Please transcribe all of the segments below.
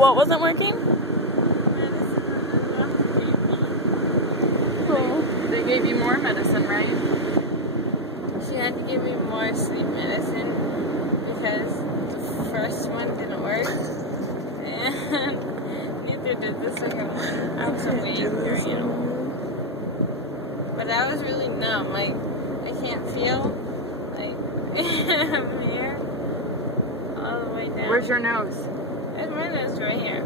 What wasn't working? They gave you more medicine, right? She had to give me more sleep medicine because the first one didn't work. And neither did the second one. I was awake during it. But I was really numb. Like, I can't feel. Like, from here all the way down. Where's your nose? There's my nose right here.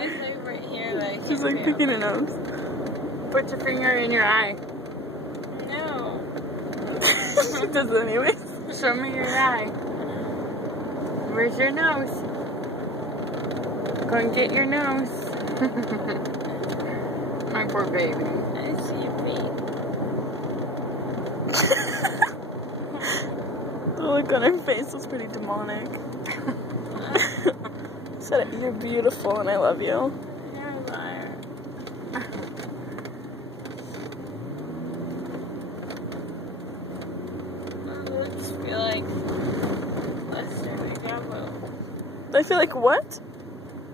It's like right here that I can't She's like feel. picking her nose. Put your finger in your eye. No. She does it anyways. Show me your eye. Where's your nose? Go and get your nose. My poor baby. I see your feet. The look on her face was pretty demonic. Said, "You're beautiful and I love you." You're a liar. My lips feel like Lester McGarbo. I feel like what?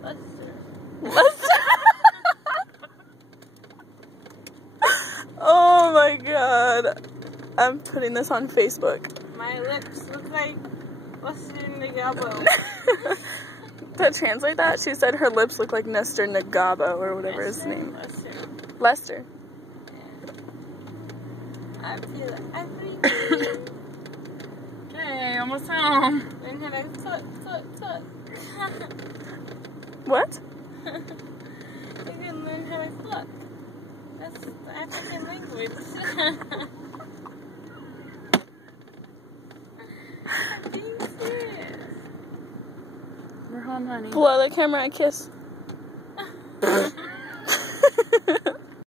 Lester. Lester. Oh my god. I'm putting this on Facebook. My lips look like Lester McGarbo. To translate that, she said her lips look like Nestor Nagabo or whatever his name. Lester. Lester. I feel everything. Okay, almost home. Then had a tut. What? You can learn how to fuck. That's the African language. I'm being serious. We're home, honey. Blow the camera a kiss.